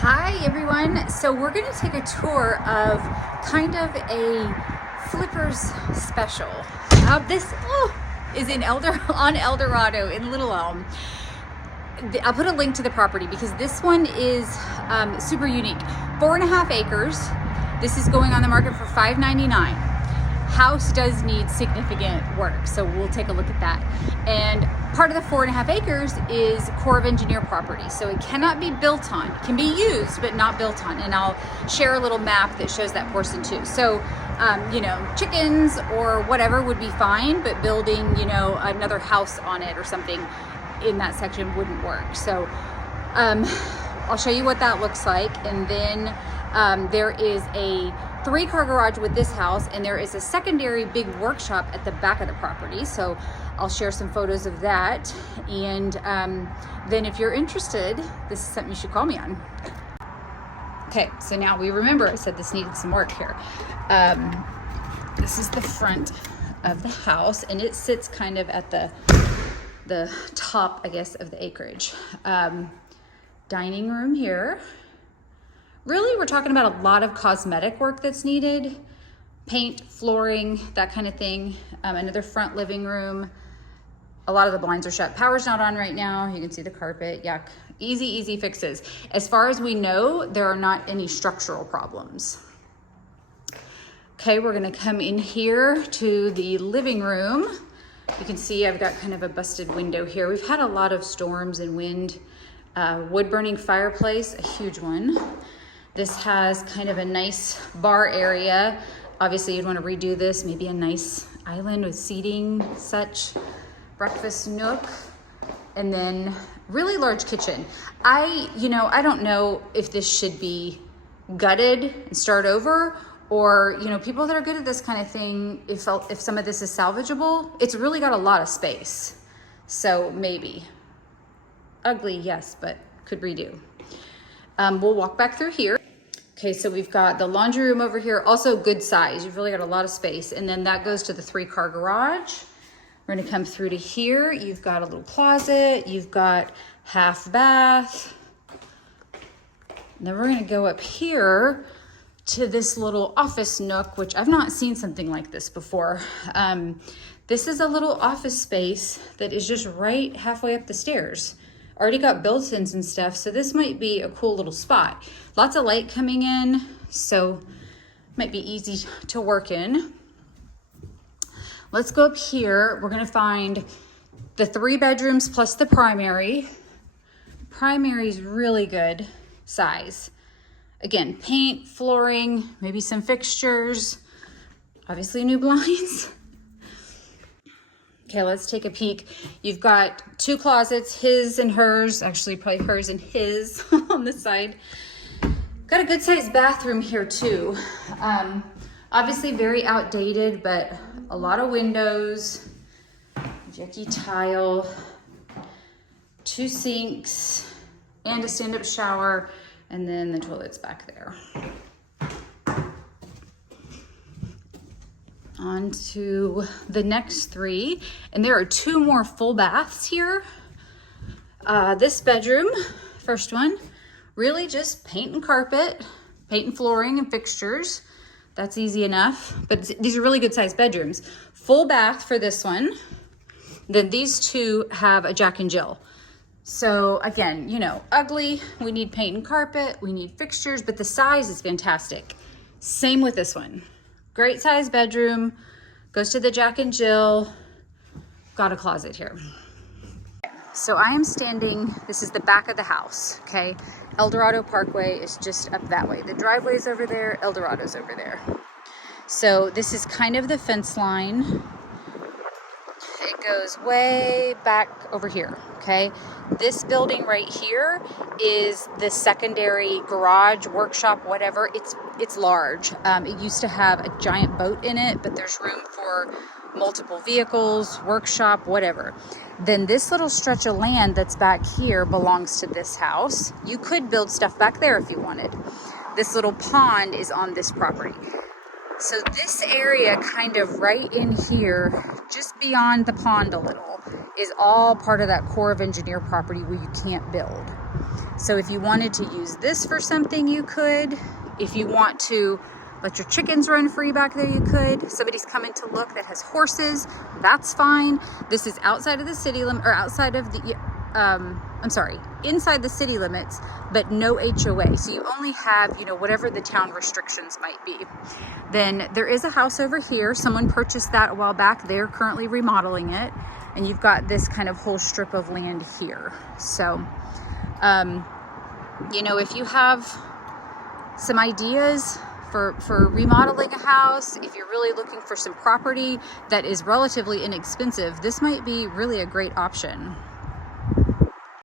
Hi everyone. So we're going to take a tour of kind of a flippers special. This is in on El Dorado in Little Elm. I'll put a link to the property because this one is super unique. 4.5 acres. This is going on the market for $599. House does need significant work, so we'll take a look at that. And part of the 4.5 acres is Corps of Engineer property, so it cannot be built on. It can be used, but not built on. And I'll share a little map that shows that portion too. So, chickens or whatever would be fine, but building, another house on it or something in that section wouldn't work. So, I'll show you what that looks like, and then there is a 3-car garage with this house, and there is a secondary big workshop at the back of the property. So I'll share some photos of that, and then if you're interested, this is something you should call me on. Okay, so now we remember I said this needed some work here. This is the front of the house, and it sits kind of at the top, I guess, of the acreage. Dining room here. Really, we're talking about a lot of cosmetic work that's needed. Paint, flooring, that kind of thing. Another front living room. A lot of the blinds are shut. Power's not on right now. You can see the carpet. Yuck. Easy fixes. As far as we know, there are not any structural problems. Okay, we're gonna come in here to the living room. You can see I've got kind of a busted window here. We've had a lot of storms and wind. Wood burning fireplace, a huge one. This has kind of a nice bar area. Obviously you'd want to redo this, maybe a nice island with seating, such. Breakfast nook, and then really large kitchen. I don't know if this should be gutted and start over, or, people that are good at this kind of thing, if some of this is salvageable. It's really got a lot of space. So maybe. Ugly, yes, but could redo. We'll walk back through here. Okay, so we've got the laundry room over here, also good size. You've really got a lot of space. And then that goes to the 3-car garage. We're gonna come through to here. You've got a little closet. You've got half bath. And then we're gonna go up here to this little office nook, which I've not seen something like this before. This is a little office space that is just right halfway up the stairs. Already got built-ins and stuff, so this might be a cool little spot. Lots of light coming in, so might be easy to work in. Let's go up here. We're gonna find the 3 bedrooms plus the primary. Primary is really good size. Again, paint, flooring, maybe some fixtures, obviously new blinds. Okay, let's take a peek. You've got 2 closets, his and hers, actually probably hers and his on this side. Got a good sized bathroom here too. Obviously very outdated, but a lot of windows, Jackie tile, 2 sinks, and a stand-up shower, and then the toilet's back there. On to the next 3, and there are 2 more full baths here. This bedroom, first one, really just paint and carpet, paint and flooring and fixtures. That's easy enough, but these are really good sized bedrooms. Full bath for this one. Then these 2 have a Jack and Jill. So again, ugly, we need paint and carpet, we need fixtures, but the size is fantastic. Same with this one. Great size bedroom, goes to the Jack and Jill, got a closet here. So I am standing, this is the back of the house, okay? El Dorado Parkway is just up that way. The driveway's over there, El Dorado's over there. So this is kind of the fence line. It goes way back over here, okay? This building right here is the secondary garage, workshop, whatever. It's large. It used to have a giant boat in it, but there's room for multiple vehicles, workshop, whatever. Then this little stretch of land that's back here belongs to this house. You could build stuff back there if you wanted. This little pond is on this property. So this area kind of right in here, just beyond the pond a little, is all part of that Corps of Engineer property where you can't build. So if you wanted to use this for something, you could. If you want to let your chickens run free back there, you could. Somebody's coming to look that has horses, that's fine. This is outside of the city limit, or outside of the, inside the city limits, but no HOA. So you only have, whatever the town restrictions might be. Then there is a house over here. Someone purchased that a while back. They're currently remodeling it. And you've got this kind of whole strip of land here. So, if you have some ideas for remodeling a house, if you're really looking for some property that is relatively inexpensive, this might be really a great option.